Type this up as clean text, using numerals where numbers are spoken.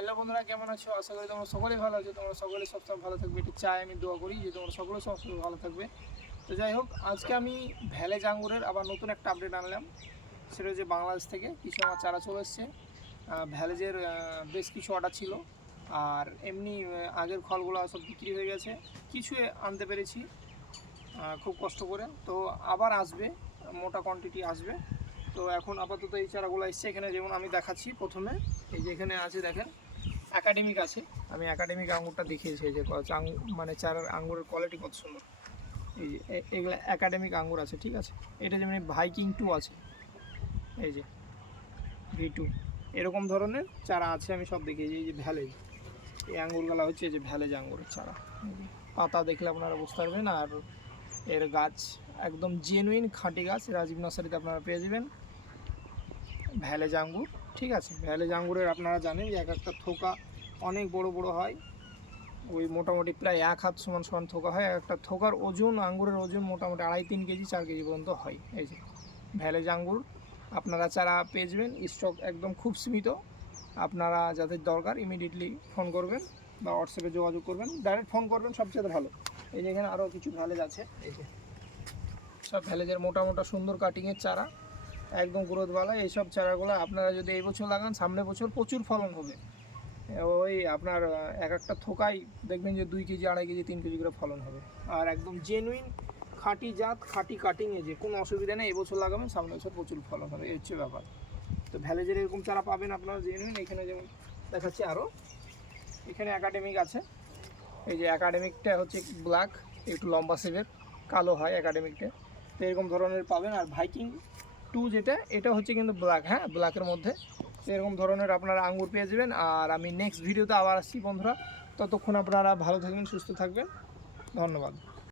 Hello বন্ধুরা, কেমন আছো? আশা করি তোমরা সকলেই ভালো আছো। তোমরা সকলে সবসময় ভালো থাকবে, এটি চাই, আমি দোয়া করি যে তোমরা সকলে সবসময় ভালো থাকবে। তো যাই হোক, আজকে আমি ভ্যালেজ আঙ্গুরের আবার নতুন একটা আপডেট আনলাম। সেটা হচ্ছে বাংলাদেশ থেকে কিছু আমার চারা চলে এসছে। ভ্যালেজের বেশ কিছু অর্ডার ছিল, আর এমনি আগের ফলগুলো সব বিক্রি হয়ে গেছে। কিছু আনতে পেরেছি খুব কষ্ট করে, তো আবার আসবে, মোটা কোয়ান্টিটি আসবে। তো এখন আপাতত এই চারাগুলো এসছে এখানে, যেমন আমি দেখাচ্ছি। প্রথমে এই যে এখানে আছে, দেখেন একাডেমিক আছে। আমি একাডেমিক আঙুরটা দেখিয়েছি, এই যে মানে চারার আঙুরের কোয়ালিটি কত সুন্দর। এই যে এগুলো একাডেমিক আঙুর আছে, ঠিক আছে। এটা যেমন ভাইকিং 2 আছে, এই যে V2, এরকম ধরনের চারা আছে, আমি সব দেখিয়েছি। এই যে ভ্যালেজ, এই আঙুরগুলো হচ্ছে এই যে ভ্যালেজ আঙুরের চারা। পাতা দেখলে আপনারা বুঝতে পারবেন। আর এর গাছ একদম জেনুইন খাঁটি গাছ, রাজীব নার্সারিতে আপনারা পেয়ে যাবেন ভ্যালেজ আঙ্গুর, ঠিক আছে। ভ্যালেজ আঙ্গুরের আপনারা জানেন যে এক একটা থোকা অনেক বড় বড় হয়, ওই মোটামুটি প্রায় 1 হাত সমান সমান থোকা হয়। একটা থোকার ওজন, আঙ্গুরের ওজন মোটামুটি 2.5-3 কেজি 4 কেজি পর্যন্ত হয়। এই যে ভ্যালেজ আঙ্গুর আপনারা চারা পেয়ে যাবেন, স্টক একদম খুব সীমিত। আপনারা যাদের দরকার ইমিডিয়েটলি ফোন করবেন বা হোয়াটসঅ্যাপে যোগাযোগ করবেন, ডাইরেক্ট ফোন করবেন, সবচেয়ে ভালো। এই যে এখানে আরও কিছু ভ্যালেজ আছে, এই যে সব ভ্যালেজের মোটা মোটা সুন্দর কাটিংয়ের চারা, একদম গ্রোথওয়ালা। এইসব চারাগুলো আপনারা যদি এই বছর লাগান, সামনের বছর প্রচুর ফলন হবে। ওই আপনার এক একটা থোকাই দেখবেন যে 2 কেজি 2.5 কেজি 3 কেজি করে ফলন হবে। আর একদম জেনুইন খাঁটি জাত, খাঁটি কাটিংয়ে, যে কোনো অসুবিধা নেই। এবছর লাগাবেন, সামনের বছর প্রচুর ফলন হবে, এই হচ্ছে ব্যাপার। তো ভ্যালেজের এরকম চারা পাবেন আপনারা জেনুইন। এখানে যেমন দেখাচ্ছি আরও, এখানে একাডেমিক আছে। এই যে একাডেমিকটা হচ্ছে ব্ল্যাক, একটু লম্বা শেপের, কালো হয় একাডেমিকটা। তো এরকম ধরনের পাবেন। আর ভাইকিং 2 যেটা, এটা হচ্ছে কিন্তু ব্ল্যাক, হ্যাঁ, ব্ল্যাকের মধ্যে। তো এরকম ধরনের আপনারা আঙ্গুর পেয়ে যাবেন। আর আমি নেক্সট ভিডিওতে আবার আসছি বন্ধুরা। ততক্ষণ আপনারা ভালো থাকবেন, সুস্থ থাকবেন। ধন্যবাদ।